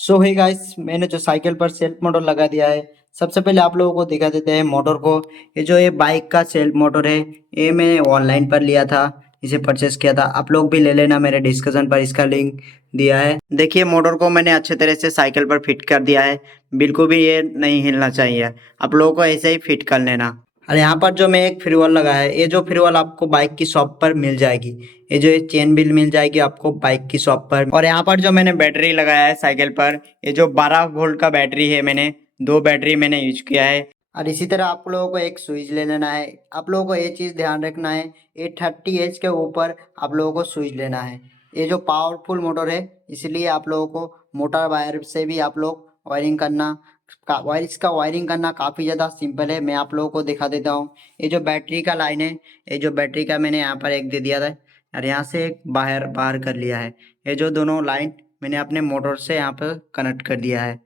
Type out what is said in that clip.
सो hey guys, मैंने जो साइकिल पर सेल्फ मोटर लगा दिया है। सबसे पहले आप लोगों को दिखा देते हैं मोटर को। ये बाइक का सेल्फ मोटर है। ये मैंने ऑनलाइन पर लिया था, इसे परचेस किया था। आप लोग भी ले लेना, मेरे डिस्क्रिप्शन पर इसका लिंक दिया है। देखिए, मोटर को मैंने अच्छे तरह से साइकिल पर फिट कर दिया है। बिल्कुल भी ये नहीं हिलना चाहिए। आप लोगों को ऐसे ही फिट कर लेना। और यहाँ पर जो मैं एक फ्रीवॉल लगा है, ये जो फ्रीवॉल आपको बाइक की शॉप पर मिल जाएगी। ये चेन बिल मिल जाएगी आपको बाइक की शॉप पर। और यहाँ पर जो मैंने बैटरी लगाया है साइकिल पर, ये जो 12 वोल्ट का बैटरी है, मैंने 2 बैटरी मैंने यूज किया है। और इसी तरह आप लोगों को एक स्विच ले लेना है। आप लोगों को ये चीज़ ध्यान रखना है, ये 30 एच के ऊपर आप लोगों को स्विच लेना है। ये जो पावरफुल मोटर है, इसलिए आप लोगों को मोटर वायर से भी आप लोग वायरिंग करना इसका वायरिंग करना काफ़ी ज़्यादा सिंपल है। मैं आप लोगों को दिखा देता हूँ। ये जो बैटरी का लाइन है, ये जो बैटरी का मैंने यहाँ पर एक दे दिया था और यहाँ से एक बाहर बाहर कर लिया है। ये जो दोनों लाइन मैंने अपने मोटर से यहाँ पर कनेक्ट कर दिया है।